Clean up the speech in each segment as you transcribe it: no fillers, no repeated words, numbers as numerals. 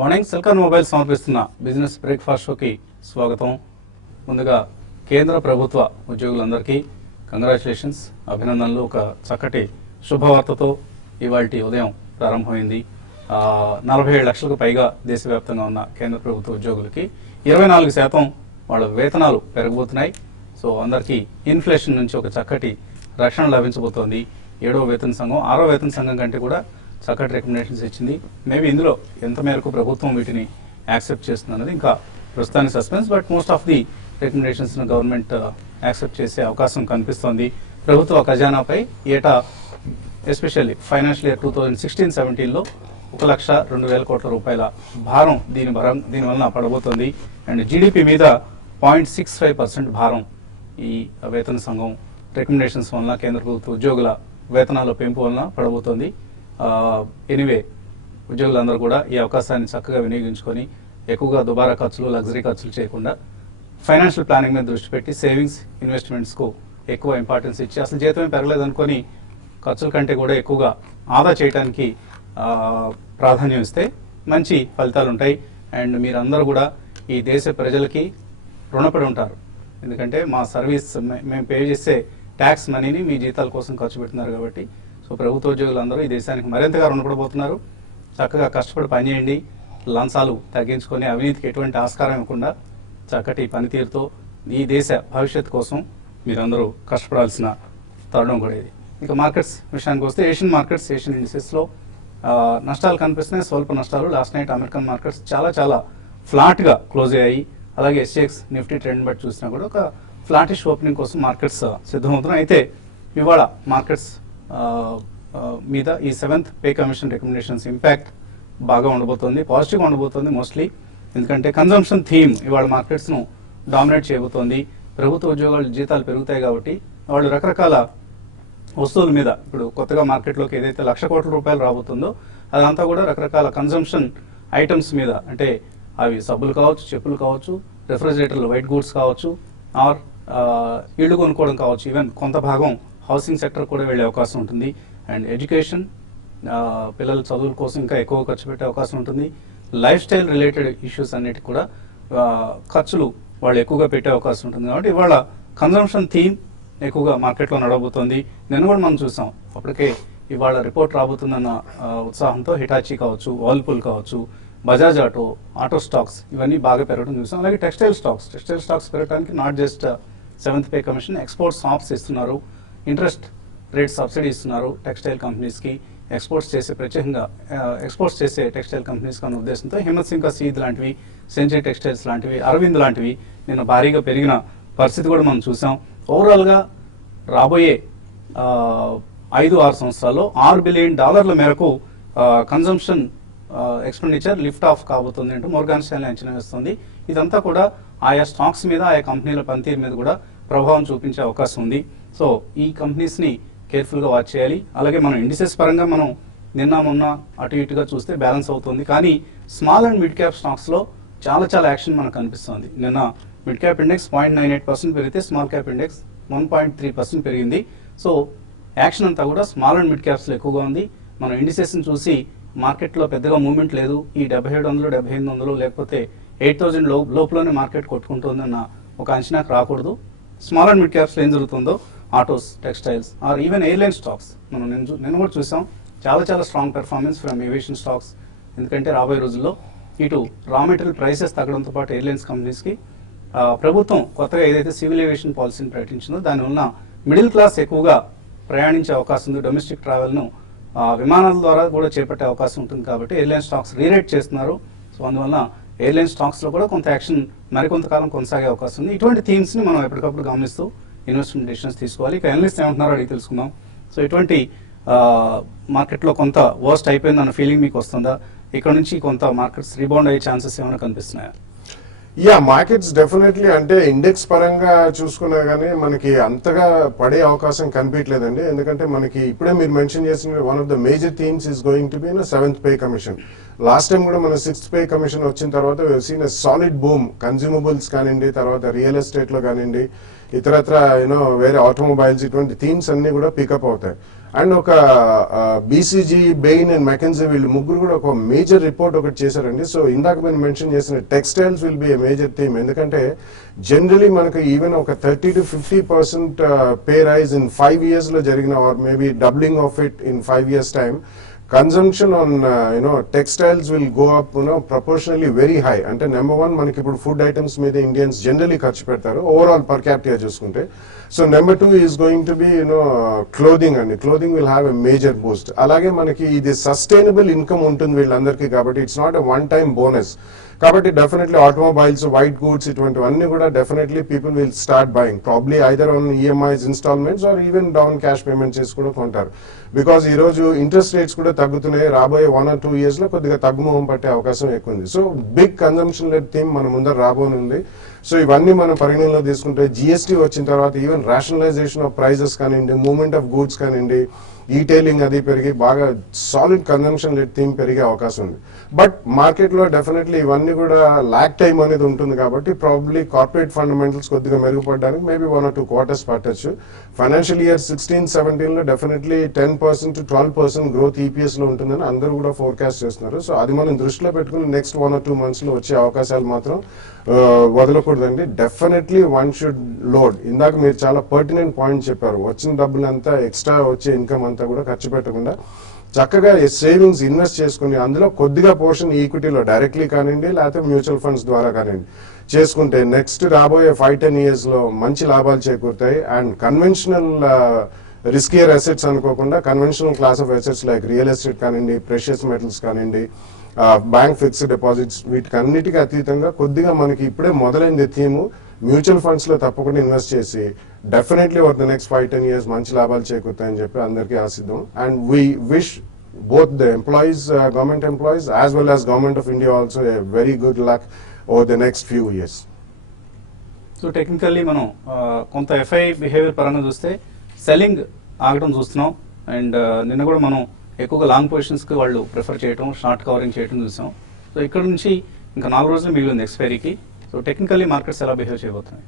Morning Celkon mobile సమర్పిస్తున్న business breakfast షోకి స్వాగతం. ముందుగా కేంద్ర ప్రభుత్వ ఉద్యోగులందరికీ కంగ్రాచులేషన్స్, అభినందనలు. ఒక చక్కటి శుభవార్తతో ఇవాల్టి ఉదయం ప్రారంభమైంది. 47 లక్షలకు పైగా దేశవ్యాప్తంగా ఉన్న కేంద్ర ప్రభుత్వ ఉద్యోగులకి 24% వాళ్ళ వేతనాలు పెరగబోతున్నాయి. సో అందరికీ ఇన్ఫ్లేషన్ నుంచి ఒక చక్కటి రక్షణ లభించబోతోంది. 7వ వేతన సంఘం 6వ వేతన సంఘం కంటే కూడా చక్కటి రికమెండేషన్స్ ఇచ్చింది. మేబీ ఇందులో ఎంత మేరకు ప్రభుత్వం వీటిని యాక్సెప్ట్ చేస్తుంది అన్నది ఇంకా ప్రస్తుతానికి suspense. But most of the recommendations government accept చేసే అవకాశం కనిపిస్తోంది. ప్రభుత్వ ఖజానాపై ఏటా ఎస్పెషల్లీ ఫైనాన్షియల్ ఇయర్ 2016-17లో 1,02,000 కోట్ల రూపాయల భారం దీని వలన పడబోతోంది. అండ్ జీడిపి మీద 0.65% భారం ఈ వేతన సంఘం రికమెండేషన్స్ వలన, కేంద్ర ప్రభుత్వ ఉద్యోగుల వేతనాల పెంపు వలన పడబోతోంది. ఎనీవే ఉద్యోగులందరూ కూడా ఈ అవకాశాన్ని చక్కగా వినియోగించుకొని ఎక్కువగా దుబారా ఖర్చులు, లగ్జరీ ఖర్చులు చేయకుండా ఫైనాన్షియల్ ప్లానింగ్ మీద దృష్టి పెట్టి సేవింగ్స్, ఇన్వెస్ట్మెంట్స్కు ఎక్కువ ఇంపార్టెన్స్ ఇచ్చి అసలు జీతమే పెరగలేదు అనుకొని ఖర్చుల కంటే కూడా ఎక్కువగా ఆదా చేయడానికి ప్రాధాన్యం ఇస్తే మంచి ఫలితాలు ఉంటాయి. అండ్ మీరందరూ కూడా ఈ దేశ ప్రజలకి రుణపడి ఉంటారు. ఎందుకంటే మా సర్వీస్ మేము పే చేసే ట్యాక్స్ మనీని మీ జీతాల కోసం ఖర్చు పెడుతున్నారు కాబట్టి. సో ప్రభుత్వ ఉద్యోగులందరూ ఈ దేశానికి మరింతగా రుణపడిపోతున్నారు. చక్కగా కష్టపడి పనిచేయండి, లంచాలు తగ్గించుకొని అవినీతికి ఎటువంటి ఆస్కారం ఇవ్వకుండా చక్కటి పనితీరుతో ఈ దేశ భవిష్యత్తు కోసం మీరందరూ కష్టపడాల్సిన తరుణం కూడా ఇది. ఇక మార్కెట్స్ విషయానికి వస్తే ఏషియన్ మార్కెట్స్, ఏషియన్ ఇండిసెస్లో నష్టాలు కనిపిస్తున్నాయి, స్వల్ప నష్టాలు. లాస్ట్ నైట్ అమెరికన్ మార్కెట్స్ చాలా ఫ్లాట్గా క్లోజ్ అయ్యాయి. అలాగే SGX నిఫ్టీ ట్రెండ్ బట్టి చూసినా కూడా ఒక ఫ్లాటిష్ ఓపెనింగ్ కోసం మార్కెట్స్ సిద్ధమవుతున్నాయి. అయితే ఇవాళ మార్కెట్స్ మీద ఈ 7th pay commission recommendations impact బాగా ఉండబోతోంది, పాజిటివ్గా ఉండబోతోంది మోస్ట్లీ. ఎందుకంటే కన్జంప్షన్ థీమ్ ఇవాళ మార్కెట్స్ను డామినేట్ చేయబోతోంది. ప్రభుత్వ ఉద్యోగాల జీతాలు పెరుగుతాయి కాబట్టి వాళ్ళు రకరకాల వస్తువుల మీద, ఇప్పుడు కొత్తగా మార్కెట్లోకి ఏదైతే 1,00,000 కోట్ల రూపాయలు రాబోతుందో అదంతా కూడా రకరకాల కన్జంప్షన్ ఐటమ్స్ మీద, అంటే అవి సబ్బులు కావచ్చు, చెప్పులు కావచ్చు, రెఫ్రిజిరేటర్లు, వైట్ గూడ్స్ కావచ్చు, ఆర్ ఇళ్ళు కొనుక్కోవడం కావచ్చు. ఈవెన్ కొంత భాగం హౌసింగ్ సెక్టర్ కూడా వెళ్ళే అవకాశం ఉంటుంది. అండ్ ఎడ్యుకేషన్, పిల్లల చదువుల కోసం ఇంకా ఎక్కువ ఖర్చు పెట్టే అవకాశం ఉంటుంది. లైఫ్ స్టైల్ రిలేటెడ్ ఇష్యూస్ అన్నిటికి కూడా ఖర్చులు వాళ్ళు ఎక్కువగా పెట్టే అవకాశం ఉంటుంది. కాబట్టి ఇవాళ కన్జంప్షన్ థీమ్ ఎక్కువగా మార్కెట్లో నడవబోతోంది. నిన్న కూడా మనం చూసాం, అప్పటికే ఇవాళ రిపోర్ట్ రాబోతుందన్న ఉత్సాహంతో హిటాచీ కావచ్చు, వాల్పూల్ కావచ్చు, బజాజ్ ఆటో స్టాక్స్ ఇవన్నీ బాగా పెరగడం చూసాం. అలాగే టెక్స్టైల్ స్టాక్స్ పెరగడానికి not just 7th pay commission, exports ops ఇస్తున్నారు, ఇంట్రెస్ట్ రేట్ సబ్సిడీ ఇస్తున్నారు టెక్స్టైల్ కంపెనీస్కి. ప్రత్యేకంగా ఎక్స్పోర్ట్స్ చేసే టెక్స్టైల్ కంపెనీస్కి అన్న ఉద్దేశంతో హిమ్మత్ సింగ్ కా సీద్ లాంటివి, సెంచరీ టెక్స్టైల్స్ లాంటివి, అరవింద్ లాంటివి నిన్న భారీగా పెరిగిన పరిస్థితి కూడా మనం చూసాం. ఓవరాల్గా రాబోయే 5-6 సంవత్సరాల్లో $6 బిలియన్ మేరకు కన్జంప్షన్ ఎక్స్పెండిచర్ లిఫ్ట్ ఆఫ్ కాబోతుంది అంటూ మోర్గాన్ స్టాన్లీ అంచనా వేస్తుంది. ఇదంతా కూడా ఆయా స్టాక్స్ మీద, ఆయా కంపెనీల పనితీరు మీద కూడా ప్రభావం చూపించే అవకాశం ఉంది. సో ఈ కంపెనీస్ని కేర్ఫుల్గా వాచ్ చేయాలి. అలాగే మనం ఇండిసెస్ పరంగా మనం నిన్న మొన్న అటు ఇటుగా చూస్తే బ్యాలెన్స్ అవుతుంది. కానీ స్మాల్ అండ్ మిడ్ క్యాప్ స్టాక్స్లో చాలా యాక్షన్ మనకు కనిపిస్తుంది. నిన్న మిడ్ క్యాప్ ఇండెక్స్ 0.98% పెరిగితే స్మాల్ క్యాప్ ఇండెక్స్ 1.3% పెరిగింది. సో యాక్షన్ అంతా కూడా స్మాల్ అండ్ మిడ్ క్యాప్స్లో ఎక్కువగా ఉంది. మనం ఇండిసెస్ని చూసి మార్కెట్లో పెద్దగా మూవ్మెంట్ లేదు. ఈ 7700, 7800 లేకపోతే 8000 లోపలనే మార్కెట్ కొట్టుకుంటుందన్న ఒక అంచనాకు రాకూడదు. స్మాల్ అండ్ మిడ్ క్యాప్స్లో ఏం జరుగుతుందో, autos, textiles or even airline stocks మనం నిన్న కూడా చూసాం. చాలా strong performance from aviation stocks. ఎందుకంటే రాబోయే రోజుల్లో ఇటు రా మెటీరియల్ ప్రైసెస్ తగ్గడంతో పాటు ఎయిర్లైన్స్ కంపెనీస్కి ప్రభుత్వం కొత్తగా ఏదైతే సివిల్ ఏవియేషన్ పాలసీని ప్రకటించిందో దానివల్ల మిడిల్ క్లాస్ ఎక్కువగా ప్రయాణించే అవకాశం ఉంది. డొమెస్టిక్ ట్రావెల్ను విమానాల ద్వారా కూడా చేపట్టే అవకాశం ఉంటుంది. కాబట్టి ఎయిర్లైన్ స్టాక్స్ రీరేట్ చేస్తున్నారు. సో అందువల్ల ఎయిర్లైన్ స్టాక్స్లో కూడా కొంత యాక్షన్ మరికొంతకాలం కొనసాగే అవకాశం ఉంది. ఇటువంటి థీమ్స్ని మనం ఎప్పటికప్పుడు గమనిస్తూ ఇన్వెస్ట్మెంట్ డిసిషన్స్ తీసుకోవాలి. ఇక అనలిస్ట్ ఏమంటున్నారో అడిగి తెలుసుకుందాం. సో ఇటువంటి మార్కెట్లో కొంత వర్స్ట్ అయిపోయిందన్న ఫీలింగ్ మీకు వస్తుందా? ఇక్కడ నుంచి కొంత మార్కెట్స్ రీబౌండ్ అయ్యే ఛాన్సెస్ ఏమైనా కనిపిస్తున్నాయా? మార్కెట్స్ డెఫినెట్లీ అంటే ఇండెక్స్ పరంగా చూసుకున్నా కానీ మనకి అంతగా పడే అవకాశం కనిపించలేదండి. ఎందుకంటే మనకి ఇప్పుడే మీరు మెన్షన్ చేసిన one of the major themes is going to B 7th pay commission. Last time కూడా మన 6th పే కమిషన్ వచ్చిన తర్వాత సీన్ సాలిడ్ బూమ్, కన్జ్యూమబుల్స్ కానివ్వండి, తర్వాత రియల్ ఎస్టేట్ లో కానివ్వండి, ఇతరత్ర వేరే ఆటోమొబైల్స్, ఇటువంటి థీమ్స్ అన్ని కూడా పికప్ అవుతాయి. అండ్ ఒక బీసీజీ, బెయిన్ అండ్ మెకెన్జీ వీళ్ళు ముగ్గురు కూడా ఒక మేజర్ రిపోర్ట్ ఒకటి చేశారండి. సో ఇందాక మీరు మెన్షన్ చేసిన textiles will be a major theme. ఎందుకంటే జనరలీ మనకు ఈవెన్ ఒక 30 to 50% pay rise in 5 years లో జరిగిన or maybe doubling of it in 5 years time, consumption on textiles will go up proportionally very high. అంటే number 1 మనకి ఇప్పుడు food items మీద Indians generally ఖర్చు పెడతారు ఓవరాల్ పర్ క్యాపిటా చూసుకుంటే. So number 2 is going to be clothing అండి. Clothing will have a major boost. అలాగే మనకి ఇది సస్టైనబుల్ ఇన్కమ్ ఉంటుంది వీళ్ళందరికీ కాబట్టి it's not a one time bonus. కాబట్టి డెఫినెట్లీ ఆటోమొబైల్స్, వైట్ గూడ్స్ ఇటువంటివన్నీ కూడా definitely people will start buying probably either on EMIs, installments or even down cash payment చేసి కూడా కొంటారు. బికాస్ ఈ రోజు ఇంట్రెస్ట్ రేట్స్ కూడా తగ్గుతున్నాయి. రాబోయే 1 or 2 years లో కొద్దిగా తగ్గుముఖం పట్టే అవకాశం ఎక్కువ ఉంది. So big consumption led theme మన ముందర రాబోనుంది. సో ఇవన్నీ మనం పరిగణనలో తీసుకుంటే జిఎస్టీ వచ్చిన తర్వాత ఈవెన్ రేషనలైజేషన్ ఆఫ్ ప్రైజెస్ కానివ్వండి, మూవ్మెంట్ ఆఫ్ గూడ్స్ కానివ్వండి, ఈటైలింగ్ అది పెరిగి బాగా సాలిడ్ కన్జంప్షన్ లెడ్ థీమ్ పెరిగే అవకాశం ఉంది. బట్ మార్కెట్ లో డెఫినెట్లీ ఇవన్నీ కూడా లాక్ టైం అనేది ఉంటుంది కాబట్టి ప్రాబ్లీ కార్పొరేట్ ఫండమెంటల్స్ కొద్దిగా మెరుగుపడడానికి మేబీ 1 or 2 quarters పట్టచ్చు. ఫైనాన్షియల్ ఇయర్ 16-17 లో డెఫినెట్లీ 10% to 12% గ్రోత్ ఈపీఎస్ లో ఉంటుందని అందరూ కూడా ఫోర్కాస్ట్ చేస్తున్నారు. సో అది మనం దృష్టిలో పెట్టుకుని నెక్స్ట్ 1 or 2 months లో వచ్చే అవకాశాలు మాత్రం వదలకూడదండి. Definitely one should load. ఇందాక మీరు చాలా పర్టినెంట్ పాయింట్ చెప్పారు. వచ్చిన డబ్బులంతా ఎక్స్ట్రా వచ్చే ఇన్కమ్ అంతా కూడా ఖర్చు పెట్టకుండా చక్కగా సేవింగ్స్ ఇన్వెస్ట్ చేసుకుని అందులో కొద్దిగా పోర్షన్ ఈక్విటీలో డైరెక్ట్లీ కానివ్వండి లేకపోతే మ్యూచువల్ ఫండ్స్ ద్వారా కానివ్వండి చేసుకుంటే నెక్స్ట్ రాబోయే 5-10 years లో మంచి లాభాలు చేకూరుతాయి. అండ్ కన్వెన్షనల్ రిస్కియర్ అసెట్స్ అనుకోకుండా conventional class of assets like real estate కానివ్వండి, ప్రెషియస్ మెటల్స్ కానివ్వండి, బ్యాంక్ ఫిక్స్డ్ డిపాజిట్స్ వీటికి అన్నిటికీ అతీతంగా కొద్దిగా మనకి ఇప్పుడే మొదలైంది థీము మ్యూచువల్ ఫండ్స్ లో తప్పకుండా ఇన్వెస్ట్ చేసి definitely over the next 5-10 years మంచి లాభాలు చేకూరుతాయని చెప్పి అందరికీ ఆశిద్దాం. And we wish both the employees, government employees as well as government of India also a very good luck over the next few years. So technically మనం కొంత f i behaviour పరంగా చూస్తే selling ఆగడం చూస్తున్నాం. అండ్ నిన్న కూడా మనం ఎక్కువగా లాంగ్ పొజిషన్స్కి వాళ్ళు ప్రిఫర్ చేయడం, షార్ట్ కవరింగ్ చేయడం చూసాం. సో ఇక్కడ నుంచి ఇంకా 4 రోజులు మిగిలింది ఎక్స్పైరీకి. సో టెక్నికల్లీ మార్కెట్స్ ఎలా బిహేవ్ చేయబోతున్నాయి?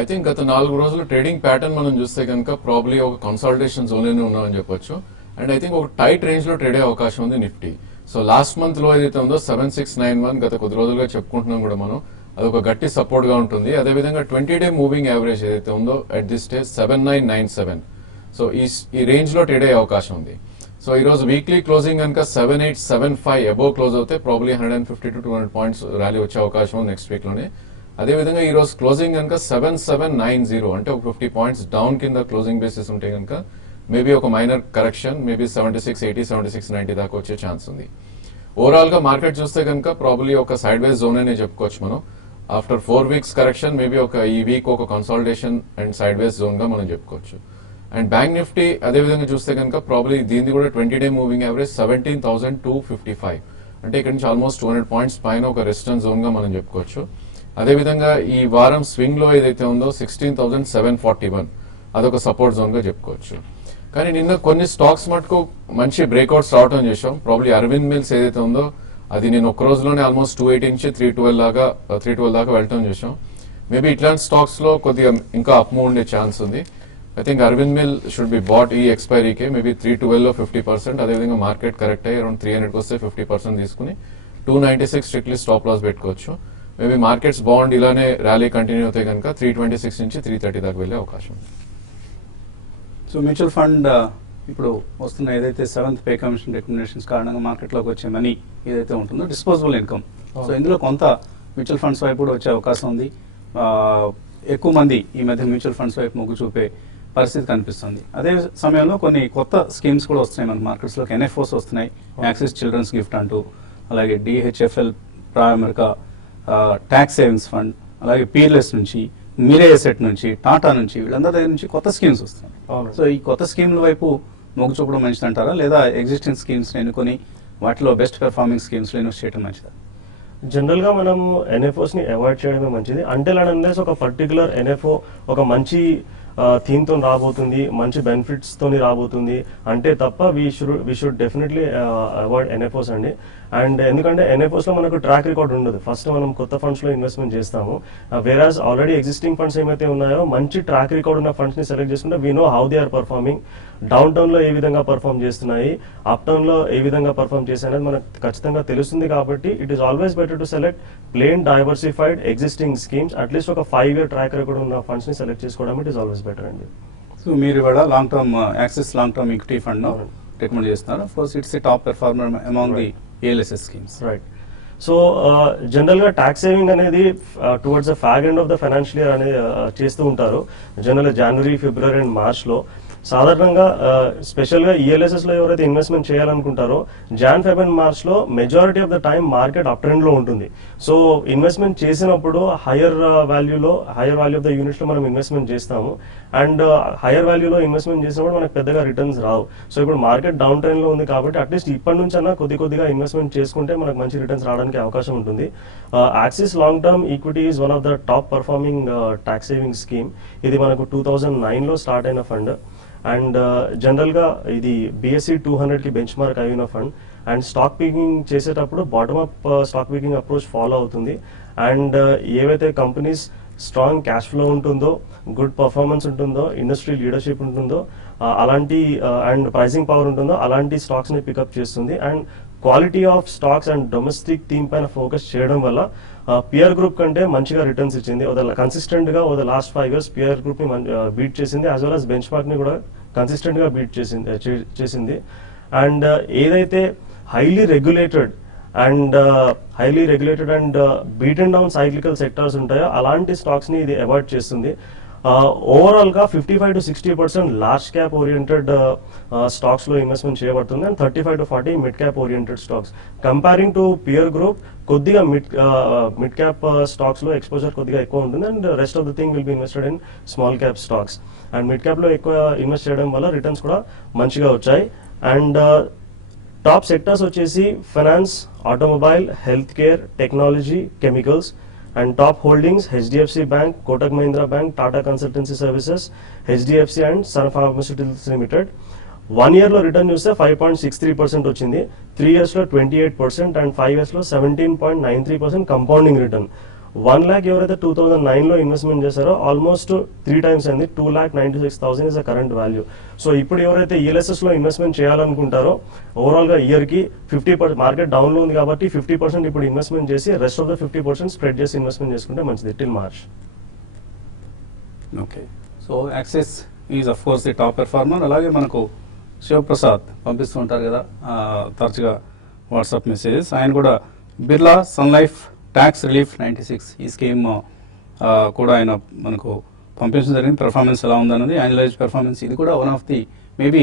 ఐ థింక్ గత 4 రోజులు ట్రేడింగ్ ప్యాటర్న్ మనం చూస్తే కనుక ప్రాబ్లీ ఒక కన్సాలిడేషన్ జోన్లోనే ఉన్నామని చెప్పొచ్చు. అండ్ ఐ థింక్ ఒక టైట్ రేంజ్ లో ట్రేడ్ అయ్యే అవకాశం ఉంది నిఫ్టీ. సో లాస్ట్ మంత్ లో ఏదైతే ఉందో 7691 గత కొద్ది రోజులుగా చెప్పుకుంటున్నాం కూడా మనం, అదొక గట్టి సపోర్ట్ గా ఉంటుంది. అదేవిధంగా 20-day మూవింగ్ యావరేజ్ ఏదైతే ఉందో అట్ దిస్ స్టేజ్ 7997. సో ఈ రేంజ్ లో ట్రేడ్ అయ్యే అవకాశం ఉంది. సో ఈ రోజు వీక్లీ క్లోజింగ్ కనుక 7875 అబోవ్ క్లోజ్ అవుతే ప్రాబ్లీ 150 to 200 points ర్యాలీ వచ్చే అవకాశం ఉంది నెక్స్ట్ వీక్ లోనే. అదేవిధంగా ఈ రోజు క్లోజింగ్ కనుక 7790 అంటే ఒక 50 points డౌన్ కింద క్లోజింగ్ బేసిస్ ఉంటే కనుక మేబీ ఒక మైనర్ కరెక్షన్ మేబీ 7680, 7690 దాకా వచ్చే ఛాన్స్ ఉంది. ఓవరాల్ గా మార్కెట్ చూస్తే కనుక ప్రాబ్లీ ఒక సైడ్ వైజ్ జోన్ అనే చెప్పుకోవచ్చు మనం. ఆఫ్టర్ 4 weeks కరెక్షన్ మేబీ ఈ వీక్ ఒక consolidation and side wise zone గా మనం చెప్పుకోవచ్చు. అండ్ బ్యాంక్ నిఫ్టీ అదేవిధంగా చూస్తే కనుక ప్రాబ్లీ దీన్ని కూడా 20-day మూవింగ్ యావరేజ్ 17,255 అంటే ఇక్కడ నుంచి ఆల్మోస్ట్ 200 points పైన ఒక రెసిస్టెన్స్ జోన్ గా మనం చెప్పుకోవచ్చు. అదేవిధంగా ఈ వారం స్వింగ్ లో ఏదైతే ఉందో 16,741 అదొక సపోర్ట్ జోన్ గా చెప్పుకోవచ్చు. కానీ నిన్న కొన్ని స్టాక్స్ మటుకు మంచి బ్రేక్అవుట్స్ రావడం చేసాం. ప్రాబ్లీ అరవింద్ మిల్స్ ఏదైతే ఉందో అది నేను ఒక్క రోజులోనే ఆల్మోస్ట్ 280 నుంచి 312 దాకా వెళ్ళటం చేసాం. మేబీ ఇట్లాంటి స్టాక్స్ లో కొద్దిగా ఇంకా అప్ మూవ్ ఉండే ఛాన్స్ ఉంది. I think Arvind mill should be bought ఈ ఎక్స్పైరీకే మేబీ 312 లో 50%. అదేవిధంగా మార్కెట్ కరెక్ట్ అయ్యి అరౌండ్ 300 వస్తే 50% తీసుకుని 296 స్ట్రిక్ట్లీ స్టాప్ లాస్ పెట్టుకోవచ్చు. మేబీ మార్కెట్స్ బాండ్ ఇలానే ర్యాలీ కంటిన్యూ అవుతాయి కనుక 326 నుంచి 330 దాకా వెళ్ళే అవకాశం ఉంది. సో మ్యూచువల్ ఫండ్ ఇప్పుడు వస్తున్న ఏదైతే 7th పే కమిషన్ రికమెండేషన్స్ కారణంగా మార్కెట్లోకి వచ్చే మనీ ఏదైతే ఉంటుందో డిస్పోజబుల్ ఇన్కమ్, సో ఇందులో కొంత మ్యూచువల్ ఫండ్స్ వైపు కూడా వచ్చే అవకాశం ఉంది. ఎక్కువ మంది ఈ మధ్య మ్యూచువల్ ఫండ్స్ వైపు మొగ్గు చూపే పరిస్థితి కనిపిస్తుంది. అదే సమయంలో కొన్ని కొత్త స్కీమ్స్ కూడా వస్తున్నాయి మన మార్కెట్స్లోకి. ఎన్ఎఫ్ఓస్ వస్తున్నాయి, యాక్సిస్ చిల్డ్రన్స్ గిఫ్ట్ అంటూ, అలాగే డిహెచ్ఎఫ్ఎల్ ప్రాయమరిక ట్యాక్స్ సేవింగ్స్ ఫండ్, అలాగే పీర్లెస్ నుంచి, మీరే ఎసెట్ నుంచి, టాటా నుంచి, వీళ్ళందరి దగ్గర నుంచి కొత్త స్కీమ్స్ వస్తున్నాయి. సో ఈ కొత్త స్కీమ్ల వైపు మొగ్గు చూపడం మంచిది అంటారా, లేదా ఎగ్జిస్టింగ్ స్కీమ్స్ ఎన్నుకొని వాటిలో బెస్ట్ పెర్ఫార్మింగ్ స్కీమ్స్ లో ఇన్వెస్ట్ చేయడం మంచిదా? జనరల్ గా మనం ఎన్ఎఫ్ఓస్ ని అవాయిడ్ చేయడమే మంచిది. అంటే అన్లెస్ ఒక పర్టికులర్ ఎన్ఎఫ్ఓ ఒక మంచి థీమ్ తో రాబోతుంది, మంచి బెనిఫిట్స్ తోని రాబోతుంది అంటే తప్ప we should definitely avoid NFOs అండి. అండ్ ఎందుకంటే ఎన్ఎఫ్ఓస్ లో మనకు ట్రాక్ రికార్డ్ ఉండదు. ఫస్ట్ మనం కొత్త ఫండ్స్ లో ఇన్వెస్ట్మెంట్ చేస్తాము. వేరాజ్ ఆల్రెడీ ఎగ్జిస్టింగ్ ఫండ్స్ ఏమైతే ఉన్నాయో మంచి ట్రాక్ రికార్డ్ ఉన్న ఫండ్స్ ని సెలెక్ట్ చేసుకుంటే we know how they are performing, downtown లో ఏ విధంగా పర్ఫార్మ్ చేస్తున్నాయి, అప్ టౌన్ లో ఏ విధంగా పర్ఫార్మ్ చేస్తాయి అనేది మనకు ఖచ్చితంగా తెలుస్తుంది. కాబట్టి it is always better to select plain diversified existing schemes. At least ఒక 5 year ట్రాక్ రికార్డ్ ఉన్న ఫండ్స్ ని సెలెక్ట్ చేసుకోవడం ఇట్ ఈస్ ఆల్వేస్ బెటర్ అండి. సో మీరు ఇవాళ long term Axis long term equity fund recommend చేస్తున్నారు. Of course it's a top performer among the ALSS schemes. Right. So general గా tax saving అనేది towards the fag end of the financial year అనేది చేస్తూ ఉంటారు. General జనవరి, ఫిబ్రవరి and March లో సాధారణంగా స్పెషల్ గా ఈఎల్ఎస్ఎస్ లో ఎవరైతే ఇన్వెస్ట్మెంట్ చేయాలనుకుంటారో జాన్, ఫెబ్ అండ్ మార్చ్ లో majority of the time market up trend లో ఉంటుంది. సో ఇన్వెస్ట్మెంట్ చేసినప్పుడు higher value of the units లో మనం ఇన్వెస్ట్మెంట్ చేస్తాము. అండ్ హైయర్ వాల్యూలో ఇన్వెస్ట్మెంట్ చేసినప్పుడు మనకు పెద్దగా రిటర్న్స్ రావు. సో ఇప్పుడు మార్కెట్ డౌన్ ట్రెండ్ లో ఉంది కాబట్టి అట్లీస్ట్ ఇప్పటి నుంచి అన్నా కొద్దిగా ఇన్వెస్ట్మెంట్ చేసుకుంటే మనకు మంచి రిటర్న్స్ రావడానికి అవకాశం ఉంటుంది. Axis long term equity is one of the top performing tax saving scheme. ఇది మనకు 2009 లో స్టార్ట్ అయిన ఫండ్. అండ్ జనరల్ గా ఇది BSE 200 కి బెంచ్ మార్క్ అయిన ఫండ్. అండ్ స్టాక్ పికింగ్ చేసేటప్పుడు bottom up stock picking approach follow అవుతుంది. అండ్ ఏవైతే కంపెనీస్ స్ట్రాంగ్ క్యాష్ ఫ్లో ఉంటుందో, గుడ్ పర్ఫార్మెన్స్ ఉంటుందో, ఇండస్ట్రీ లీడర్షిప్ ఉంటుందో, అలాంటి అండ్ ప్రైసింగ్ పవర్ ఉంటుందో అలాంటి స్టాక్స్ ని పికప్ చేస్తుంది. And quality of stocks and domestic theme పైన ఫోకస్ చేయడం వల్ల పియర్ గ్రూప్ కంటే మంచిగా రిటర్న్స్ ఇచ్చింది. కన్సిస్టెంట్ గా లాస్ట్ 5 years పియర్ గ్రూప్ ని బీట్ చేసింది. As well as benchmark ని కూడా కన్సిస్టెంట్ గా బీట్ చేసింది. అండ్ ఏదైతే highly regulated and beaten down cyclical sectors ఉంటాయో అలాంటి స్టాక్స్ ని ఇది అవాయిడ్ చేస్తుంది. ఓవరాల్ గా 55 to 60% large cap oriented stocks లో ఇన్వెస్ట్మెంట్ చేయబడుతుంది. And 35 to 40 mid cap oriented stocks. Comparing to peer group కొద్దిగా మిడ్ క్యాప్ స్టాక్స్ లో ఎక్స్పోజర్ కొద్దిగా ఎక్కువ ఉంటుంది. And rest of the thing will be invested in small cap stocks. And mid cap లో ఎక్కువ invest చేయడం వల్ల రిటర్న్స్ కూడా మంచిగా వచ్చాయి. అండ్ టాప్ సెక్టర్స్ వచ్చేసి finance, automobile, health care, technology, chemicals. And top holdings HDFC Bank, Kotak Mahindra Bank, Tata Consultancy Services, HDFC and Sun Pharmaceuticals Limited. 1 year లో return చూస్తే 5.63% వచ్చింది. 3 years లో 28% అండ్ 5 years లో 17.93% compounding return. 1 lakh ఎవరైతే 2009 లో investment చేశారో almost 3 times అయింది. 2,96,000 is the current value. So ఇప్పుడు ఎవరైతే ఈఎల్ఎస్ఎస్ లో ఇన్వెస్ట్మెంట్ చేయాలనుకుంటారో ఓవరాల్ గా ఇయర్ కి 50% మార్కెట్ డౌన్ లో ఉంది కాబట్టి 50% ఇప్పుడు ఇన్వెస్ట్మెంట్ చేసి రెస్ట్ ఆఫ్ ద 50% స్ప్రెడ్ చేసి ఇన్వెస్ట్మెంట్ చేసుకుంటే మంచిది till March. Okay. So axis is of course the top performer. అలాగే మనకు శివప్రసాద్ పంపిస్తూ ఉంటారు కదా తరచుగా వాట్సాప్ మెసేజెస్. ఆయన కూడా Birla sun life tax relief 96 ఈ స్కీమ్ కూడా ఆయన మనకు పంపించడం జరిగింది. పెర్ఫార్మెన్స్ ఎలా ఉందన్నది యాన్యులైజ్ పెర్ఫార్మెన్స్. ఇది కూడా one of the maybe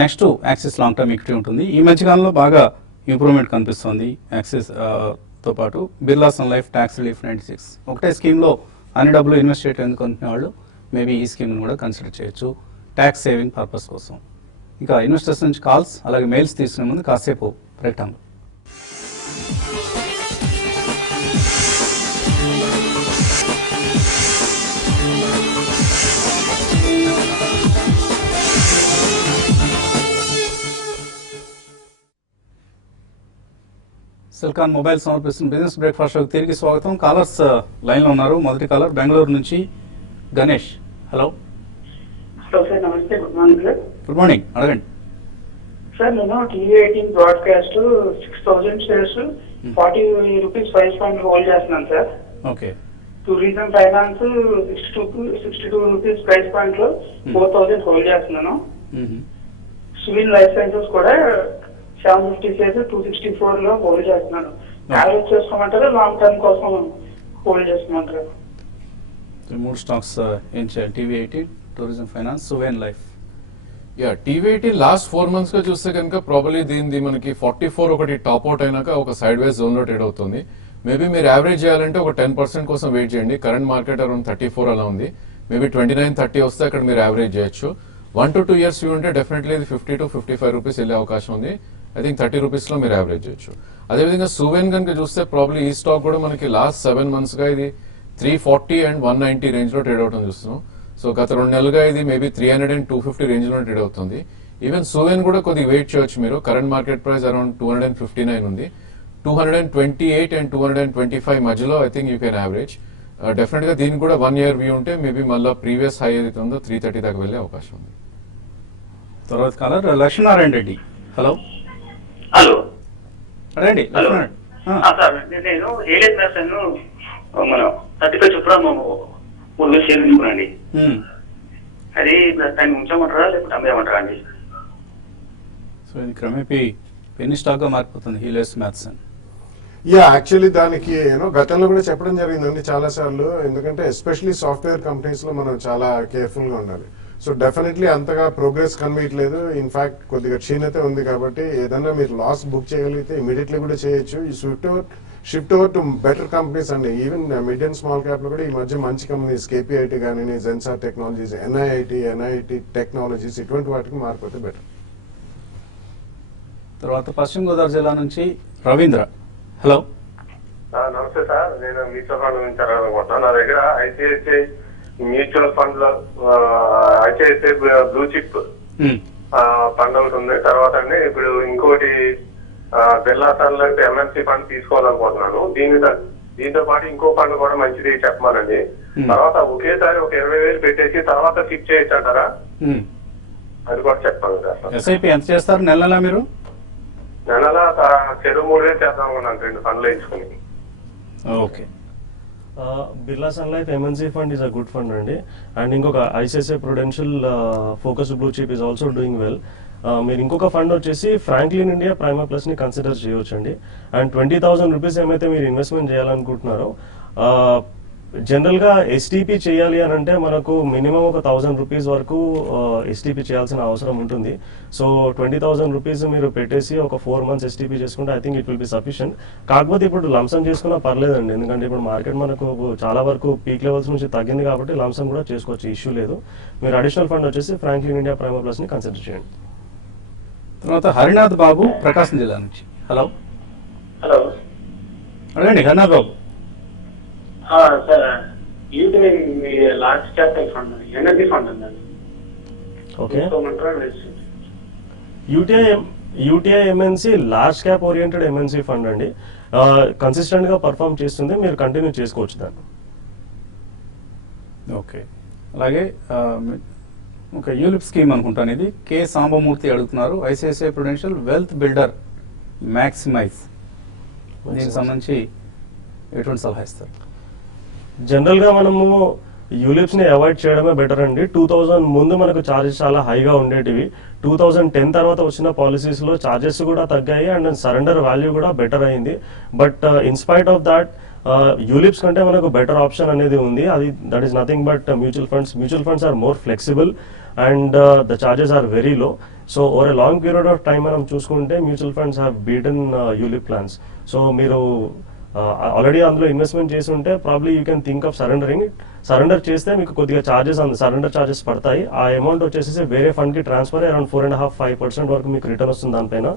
next Axis long term equity ఉంటుంది. ఈ మధ్యకాలంలో బాగా ఇంప్రూవ్మెంట్ కనిపిస్తుంది యాక్సిస్ తో పాటు. Birla sun life tax relief 96 ఒకటే స్కీమ్లో అన్ని డబ్బులు ఇన్వెస్ట్ చేయడం ఎందుకు అనుకునే వాళ్ళు మేబీ ఈ స్కీమ్ని కూడా కన్సిడర్ చేయొచ్చు ట్యాక్స్ సేవింగ్ పర్పస్ కోసం. ఇంకా ఇన్వెస్టర్స్ నుంచి కాల్స్ అలాగే మెయిల్స్ తీసుకునే ముందు కాసేపు ప్రకటనలు. సిల్కాన్ మొబైల్ సమర్పిస్తున్న బిజినెస్ బ్రేక్ఫాస్ట్ షోకి తిరిగి స్వాగతం. కాలర్స్ లైన్ లో ఉన్నారు. మొదటి కాలర్ బెంగళూరు నుంచి గణేష్. హలో. హలో సార్, నమస్తే. Good morning sir. Good morning, అడగండి సార్. నేను TV18 broadcast 6,000 shares 40 rupees price point hold చేస్తున్నాను sir. Okay. Tourism finance 62 rupees price point లో 4,000 హోల్డ్ చేస్తున్నాను. సివిల్ లైఫ్ సైన్సెస్ కూడా 750 షేర్స్ 264 లో హోల్డ్ చేస్తున్నాను. యావరేజ్ చేసుకోమంటారా, లాంగ్ టర్మ్ కోసం హోల్డ్ చేసుకోమంటారా? మూడు స్టాక్స్ ఏం చేయాలి? TV18, tourism finance, Suven life. TV18 last 4 months గా చూస్తే కనుక ప్రాబబ్లీ దీనిది మనకి 44 ఒకటి టాప్ అవుట్ అయినాక ఒక సైడ్ వైజ్ జోన్ లో ట్రేడ్ అవుతుంది. మేబీ మీరు యావరేజ్ చేయాలంటే ఒక 10% కోసం వెయిట్ చేయండి. కరెంట్ మార్కెట్ అరౌండ్ 34 అలా ఉంది. మేబీ 29-30 వస్తే అక్కడ మీరు యావరేజ్ చేయొచ్చు. 1 to 2 years వ్యూ ఉంటే డెఫినెట్లీ ఇది 50 to 55 రూపీస్ వెళ్ళే అవకాశం ఉంది. ఐ థింక్ 30 రూపీస్ లో మీరు యావరేజ్ చేయొచ్చు. అదేవిధంగా సువేన్ కనుక చూస్తే ప్రాబ్లీ ఈ స్టాక్ కూడా మనకి లాస్ట్ 7 months గా ఇది 340 and 190 రేంజ్ లో ట్రేడ్ అవడం చూస్తున్నాం. సో గత 2 నెలలుగా ఇది మేబీ 300 and 250 రేంజ్ లో ట్రేడ్ అవుతుంది. ఈవెన్ సువెన్ కూడా కొద్దిగా వెయిట్ చేయొచ్చు మీరు. కరెంట్ మార్కెట్ ప్రైస్ అరౌండ్ 259 ఉంది. 228 and 225 మధ్యలో I think you can average. Definite గా దీనికి కూడా 1 year వ్యూ ఉంటే మేబీ మళ్ళీ ప్రీవియస్ హై ఏదైతే ఉందో 330 దాకా వెళ్ళే అవకాశం ఉంది. తర్వాత caller Lakshminarayana Reddy. Hello hello రండి హలో లక్ష్మీనారాయణ. సార్ నేను ఏలియన్ మ్యాథ్స్ మన 35 చొప్పున 3,000 షేర్లు తీసుకున్నాండి. అది దాన్ని ఉంచమంటారా లేకపోతే అమ్మేయమంటారా అండి? సో ఇది క్రమేపీ పెన్ని స్టాక్ గా మారిపోతుంది హీలియస్ మ్యాథ్స్. యాక్చువల్లీ దానికి గతంలో కూడా చెప్పడం జరిగిందండి చాలా సార్లు. ఎందుకంటే ఎస్పెషలీ సాఫ్ట్వేర్ కంపెనీస్ లో మనం చాలా కేర్ఫుల్ గా ఉండాలి. సో డెఫినెట్లీ అంతగా ప్రోగ్రెస్ కనిపించలేదు. ఇన్ఫాక్ట్ కొద్దిగా క్షీణత ఉంది కాబట్టి ఏదన్నా మీరు లాస్ బుక్ చేయగలిగితే ఇమీడియట్లీ కూడా చేయొచ్చు. ఈ shift over to better companies అండి. Even mid and small cap లో కూడా ఈ మధ్య మంచి కంపెనీస్ కేపీఐటీ కానీ, జెన్సార్ టెక్నాలజీస్, ఎన్ఐఐటి టెక్నాలజీస్ ఇటువంటి వాటికి మారిపోతే బెటర్. తర్వాత పశ్చిమ గోదావరి జిల్లా నుంచి రవీంద్ర. హలో నమస్తే సార్, నేను మ్యూచువల్ ఫండ్ గురించి అడగాలనుకుంటున్నాను. నా దగ్గర ఐసిఐసిఐ మ్యూచువల్ ఫండ్ లో ఐసిఐసిఐ బ్లూ చిప్ ఫండ్ ఒకటి ఉంది. తర్వాత అండి ఇప్పుడు ఇంకోటి Birla sun life MNC fund తీసుకోవాలనుకుంటున్నాను. దీంతో పాటు ఇంకో ఫండ్ కూడా మంచిది చెప్పమానండి. తర్వాత ఒకేసారి ఒక 20,000 పెట్టేసి తర్వాత షిఫ్ట్ చేయొచ్చు అంటారా? అది కూడా చెప్పాను సార్. ఎస్ఐపి ఎంత చేస్తారు నెల నెల మీరు? నెలలా 3,000 చేద్దాం అనుకున్నాను 2 ఫండ్లు వేయించుకుని. Okay. Birla sun life MNC fund is a good fund అండి. అండ్ ఇంకొక ICICI Prudential focus blue chip is also doing well. మీరు ఇంకొక ఫండ్ వచ్చేసి ఫ్రాంక్లిన్ ఇండియా ప్రైమా ప్లస్ ని కన్సిడర్ చేయవచ్చు అండి. అండ్ 20,000 రూపీస్ ఏమైతే మీరు ఇన్వెస్ట్మెంట్ చేయాలనుకుంటున్నారో, జనరల్ గా ఎస్టీపీ చేయాలి అని అంటే మనకు మినిమం ఒక 1,000 రూపీస్ వరకు ఎస్టీపీ చేయాల్సిన అవసరం ఉంటుంది. సో 20,000 రూపీస్ మీరు పెట్టేసి ఒక 4 months ఎస్టీపీ చేసుకుంటే I think it will be sufficient. కాకపోతే ఇప్పుడు లంసమ్ చేసుకున్నా పర్లేదండి, ఎందుకంటే ఇప్పుడు మార్కెట్ మనకు చాలా వరకు పీక్ లెవెల్స్ నుంచి తగ్గింది కాబట్టి లంసమ్ కూడా చేసుకోవచ్చు, ఇష్యూ లేదు. మీరు అడిషనల్ ఫండ్ వచ్చేసి ఫ్రాంక్లిన్ ఇండియా ప్రైమా ప్లస్ ని కన్సిడర్ చేయండి. తర్వాత హరినాథ్ బాబు ప్రకాశం జిల్లా నుంచి. హలో హలో అడగండి Harinath Babu. Sir UTI large capital fund energy fund ఉందండి. Okay, UTI MNC large cap oriented MNC fund అండి. కన్సిస్టెంట్ గా పర్ఫామ్ చేస్తుంది, మీరు కంటిన్యూ చేసుకోవచ్చు దాన్ని. ఓకే. అలాగే ఒక యూలిప్ స్కీమ్ అనుకుంటాను ఇది. కె సాంబమూర్తి అడుగుతున్నారు. ICICI Prudential wealth builder maximise, దీనికి సంబంధించి ఎటువంటి సలహా ఇస్తారు? జనరల్ గా మనము యూలిప్స్ ని అవాయిడ్ చేయడమే బెటర్ అండి. 2000 ముందు మనకు చార్జెస్ చాలా హైగా ఉండేటివి. 2010 తర్వాత వచ్చిన పాలసీస్ లో చార్జెస్ కూడా తగ్గాయి అండ్ సరెండర్ వాల్యూ కూడా బెటర్ అయింది. But in spite of that ULIPs కంటే మనకు బెటర్ ఆప్షన్ అనేది ఉంది. అది that is nothing but mutual funds. Mutual funds are more flexible and the charges are very low. So over a long period of time మనం చూసుకుంటే mutual funds have beaten ULIP plans. So మీరు already అందులో investment చేసి ఉంటే probably you can think of surrendering. Surrender చేస్తే మీకు కొద్దిగా charges surrender charges పడతాయి. ఆ అమౌంట్ వచ్చేసి వేరే ఫండ్ కి ట్రాన్స్ఫర్ అరౌండ్ 4.5-5% వరకు మీకు రిటర్న్ వస్తుంది దానిపైన.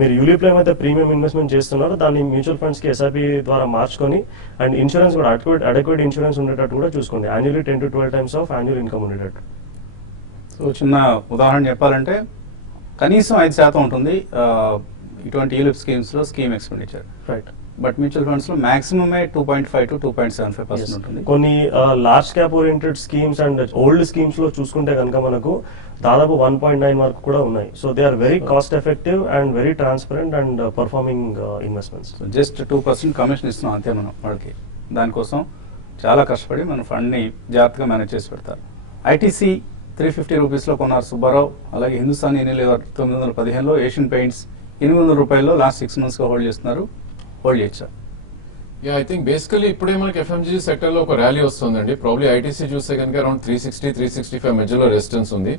మీరు యూలిప్ లో ఏమైతే ప్రీమియం ఇన్వెస్ట్మెంట్ చేస్తున్నారో దాన్ని మ్యూచువల్ ఫండ్స్ కి ఎస్ఐపి ద్వారా మార్చుకొని అండ్ ఇన్సూరెన్స్ కూడా అడెక్వేట్ ఇన్సూరెన్స్ ఉండేటట్టు కూడా చూసుకోండి. Annually 10 to 12 times of annual income ఉండేటట్టు. సో చిన్న ఉదాహరణ చెప్పాలంటే కనీసం 5% ఉంటుంది ఇటువంటి యూలిప్ స్కీమ్స్ లో scheme expenditure. Right. But mutual funds లో మాక్సిమమే 2.5 to 2.75% ఉంటుంది. కొన్ని large cap oriented schemes and old schemes లో చూసుకుంటే కనుక మనకు దాదాపు 1.9 వరకు కూడా ఉన్నాయి. So they are very cost effective and very transparent and performing investments. Just 2% commission ఇస్తున్నాం అంతే మనం వాళ్ళకి. దానికోసం చాలా కష్టపడి మన ఫండ్ ని జాగ్రత్తగా మేనేజ్ చేసి పెడతారు. ఐటీసీ 350 రూపీస్లో కొన్నారు సుబ్బారావు. అలాగే హిందుస్థాన్ యూనిలివర్ 915లో, ఏషియన్ పెయింట్స్ 800 రూపాయల్లో లాస్ట్ 6 months గా హోల్డ్ చేస్తున్నారు. హోల్డ్ చేయొచ్చా? యా, ఐ థింక్ బేసికలీ ఇప్పుడే మనకి ఎఫ్ఎంజీ సెక్టర్ లో ఒక ర్యాలీ వస్తుందండి. ప్రాబ్లీ ఐటీసీ చూస్తే కనుక అరౌండ్ 360-365 మధ్యలో రెసిస్టెన్స్ ఉంది.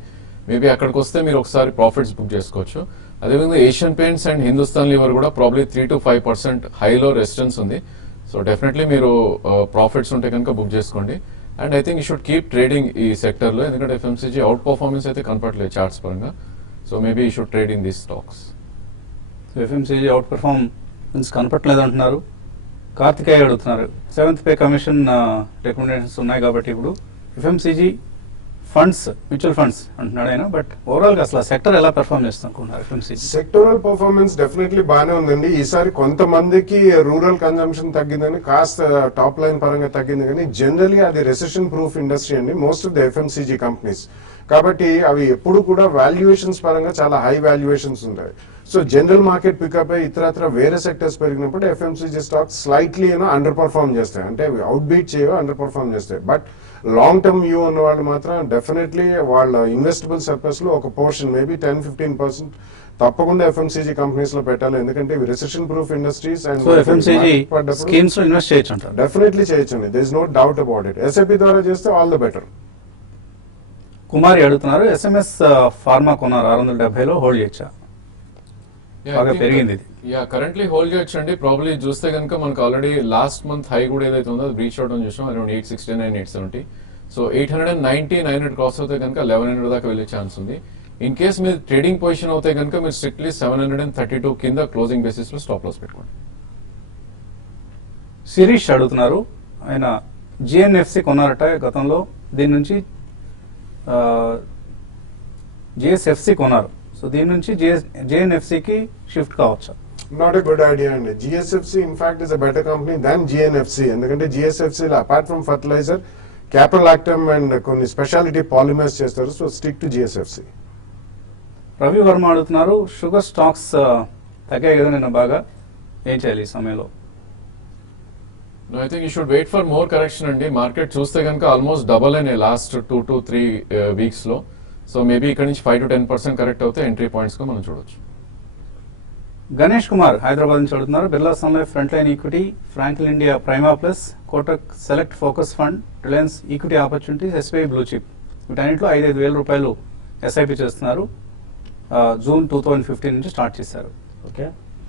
మేబీ అక్కడికి వస్తే మీరు ఒకసారి ప్రాఫిట్స్ బుక్ చేసుకోవచ్చు. అదేవిధంగా Asian paints and Hindustan liver కూడా ప్రాబ్లీ 3 to 5% హైలో రెసిస్టెన్స్ ఉంది. సో డెఫినెట్లీ మీరు ప్రాఫిట్స్ ఉంటే కనుక బుక్ చేసుకోండి. And I think you should keep trading ఈ సెక్టర్ లో, ఎందుకంటే ఎఫ్ఎంసీజీ అవుట్ పర్ఫార్మెన్స్ అయితే కనపడలేదు చార్ట్స్ పరంగా. So maybe you should trade in these stocks. FMCG out performance కనపట్లేదు అంటున్నారు. కార్తికేయ అడుగుతున్నారు. 7th పే కమిషన్ రికమెండేషన్స్ ఉన్నాయి కాబట్టి ఇప్పుడు ఎఫ్ఎంసీజీ ఫండ్స్, మ్యూచువల్ ఫండ్స్ అంటున్నాడు ఆయన, బట్ ఓవరాల్ గా అసలు సెక్టర్ ఎలా పెర్ఫార్మ్ చేస్తుంది అనుకుంటున్నారు ఎఫ్ఎంసీజీ? సెక్టోరల్ పర్ఫార్మెన్స్ డెఫినెట్లీ బాగానే ఉందండి. ఈసారి కొంతమందికి రూరల్ కన్జంప్షన్ తగ్గిందని, కాస్త టాప్ లైన్ పరంగా తగ్గింది, కానీ జనరలీ అది రెసెషన్ ప్రూఫ్ ఇండస్ట్రీ అండి most of the FMCG companies. కాబట్టి అవి ఎప్పుడు కూడా వాల్యుయేషన్స్ పరంగా చాలా హై వాల్యుయేషన్స్ ఉంటాయి. సో జనరల్ మార్కెట్ పికప్ అయ్యి ఇతరత్ర వేరే సెక్టర్స్ పెరిగినప్పుడు FMCG stocks slightly under perform చేస్తాయి, అంటే అవి అవుట్ బీట్ చేయవు, అండర్ పర్ఫార్మ్ చేస్తాయి. బట్ లాంగ్ టర్మ్ వ్యూ ఉన్న వాళ్ళు మాత్రం డెఫినెట్లీ వాళ్ళ ఇన్వెస్టబుల్ సర్ప్లస్ లో ఒక పోర్షన్ మేబీ 10-15% తప్పకుండా ఎఫ్ఎంసీజీ కంపెనీస్ లో పెట్టాలి, ఎందుకంటే ఇవి recession proof industries. So FMCG schemes లో ఇన్వెస్ట్ చేయొచ్చు అంటారు? డెఫినెట్లీ చేయొచ్చండి, there is no doubt about it. SIP ద్వారా చేస్తే ఆల్ ద బెటర్. కుమారి అడుగుతున్నారు, ఎస్ఎంఎస్ ఫార్మా కొన్నారు 670లో, హోల్డ్ చేయొచ్చా? బాగా పెరిగింది ఇది. కరెంట్లీ హోల్డ్ చేయొచ్చు అండి. ప్రాబ్లీ చూస్తే కనుక మనకు ఆల్రెడీ లాస్ట్ మంత్ హై కూడా ఏదైతే ఉందో అది బ్రీచ్ అవుట్ అని చూసాం, అరౌండ్ 869, 870. సో 890, 900 క్రాస్ అవుతే కనుక 1100 దాకా వెళ్ళే ఛాన్స్ ఉంది. ఇన్ కేస్ మీరు ట్రేడింగ్ పొజిషన్ అవుతే కనుక మీరు స్ట్రిక్ట్లీ 732 కింద క్లోజింగ్ బేసిస్ లో స్టాప్ లాస్ పెట్టుకోండి. శిరీష్ అడుగుతున్నారు, ఆయన జిఎన్ఎఫ్సి కొన్నారట గతంలో, దీని నుంచి జిఎస్ఎఫ్సి కొన్నారు, సో దీని నుంచి జేఎన్ఎఫ్సికి షిఫ్ట్ కావచ్చా? నాట్ ఎ గుడ్ ఐడియా అండి. GSFC in fact is a better company than GNFC, ఎందుకంటే GSFC apart from fertilizer, caprolactam and కొన్ని స్పెషాలిటీ పాలిమర్స్ చేస్తారు. So stick to GSFC. Ravi Varma అడుగుతున్నారు, షుగర్ స్టాక్స్ తగ్గాయి కదా నిన్న బాగా, ఏం చేయాలి ఈ సమయంలో? I think you should wait for more correction అండి. మార్కెట్ చూస్తే కనుక ఆల్మోస్ట్ డబల్ అయినాయి లాస్ట్ 2 to 3 వీక్స్ లో. సో మేబీ ఇక్కడ నుంచి 5 to 10% కరెక్ట్ అవుతే ఎంట్రీ పాయింట్స్ గా మనం చూడొచ్చు. గణేష్ కుమార్ హైదరాబాద్ నుంచి అడుగుతున్నారు, Birla sun life front line equity, Franklin India Prima plus, Kotak select focus fund, Reliance equity opportunities, SBI blue chip, వీటన్నిటిలో 5,000 రూపాయలు ఎస్ఐపి చేస్తున్నారు. జూన్ 2015 నుంచి స్టార్ట్ చేశారు. ఓకే,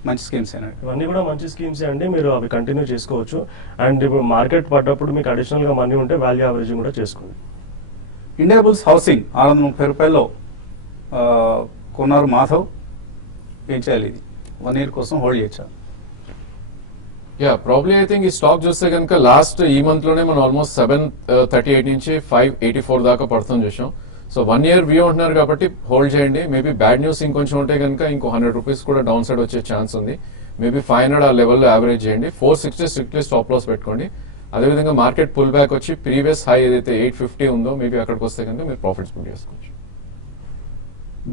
మంచి స్కీమ్స్ అయినా ఇవన్నీ కూడా మంచి స్కీమ్స్ అండి, మీరు అవి కంటిన్యూ చేసుకోవచ్చు. అండ్ ఇప్పుడు మార్కెట్ పడ్డప్పుడు మీకు అడిషనల్ గా మనీ ఉంటే వాల్యూ యావరేజింగ్ కూడా చేసుకోండి. ఇండియా బుల్స్ హౌసింగ్ 630 రూపాయల్లో కొన్నారు మాధవ్, ఏం చేయాలి? ఇది 1 year కోసం హోల్డ్ చేయొచ్చా? ప్రాబ్లీ ఐ థింక్ ఈ స్టాక్ చూస్తే కనుక లాస్ట్ ఈ మంత్ లోనే మనం ఆల్మోస్ట్ 738 నుంచి 584 దాకా పడుతుంది చూసాం. సో 1 year వ్యూ ఉంటున్నారు కాబట్టి హోల్డ్ చేయండి. మేబీ బ్యాడ్ న్యూస్ ఇంకొంచెం ఉంటే కనుక ఇంకో 100 రూపీస్ కూడా డౌన్ సైడ్ వచ్చే ఛాన్స్ ఉంది. మేబీ 500 ఆ లెవెల్లో యావరేజ్ చేయండి. 460 స్ట్రిక్ట్లీ స్టాప్ లాస్ పెట్టుకోండి. అదేవిధంగా మార్కెట్ పుల్ బ్యాక్ వచ్చి ప్రీవియస్ హై ఏదైతే 850 ఉందో మేబీ అక్కడికి వస్తే కనుక మీరు ప్రాఫిట్స్ బుక్ చేసుకోవచ్చు.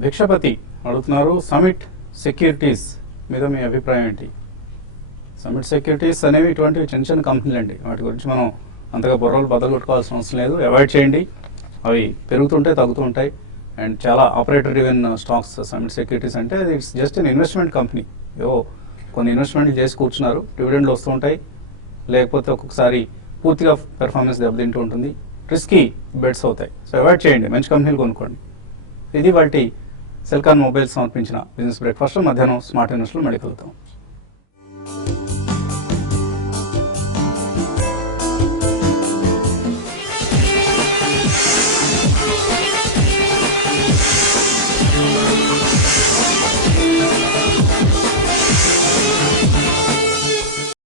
భిక్షపతి అడుగుతున్నారు, సమిట్ సెక్యూరిటీస్ మీద మీ అభిప్రాయం ఏంటి? సమిట్ సెక్యూరిటీస్ అనేవి ఇటువంటి చిన్న చిన్న కంపెనీలు అండి, వాటి గురించి మనం అంతగా బుర్రలు బద్దలు కొట్టుకోవాల్సిన అవసరం లేదు, అవాయిడ్ చేయండి. అవి పెరుగుతుంటే తగ్గుతూ ఉంటాయి. అండ్ చాలా operator driven stocks Summit Securities అంటే it's just an investment company. ఏవో కొన్ని ఇన్వెస్ట్మెంట్లు చేసి కూర్చున్నారు, డివిడెండ్లు వస్తూ ఉంటాయి, లేకపోతే ఒక్కొక్కసారి పూర్తిగా పెర్ఫార్మెన్స్ దెబ్బతింటూ ఉంటుంది, రిస్కీ బెట్స్ అవుతాయి. సో అవాయిడ్ చేయండి, మంచి కంపెనీలు కొనుక్కోండి. ఇది వాటి సెల్కాన్ మొబైల్స్ సమర్పించిన బిజినెస్ బ్రేక్ఫాస్ట్. మధ్యాహ్నం స్మార్ట్ ఇన్వెస్ట్లో మళ్ళీ కలుగుతాం.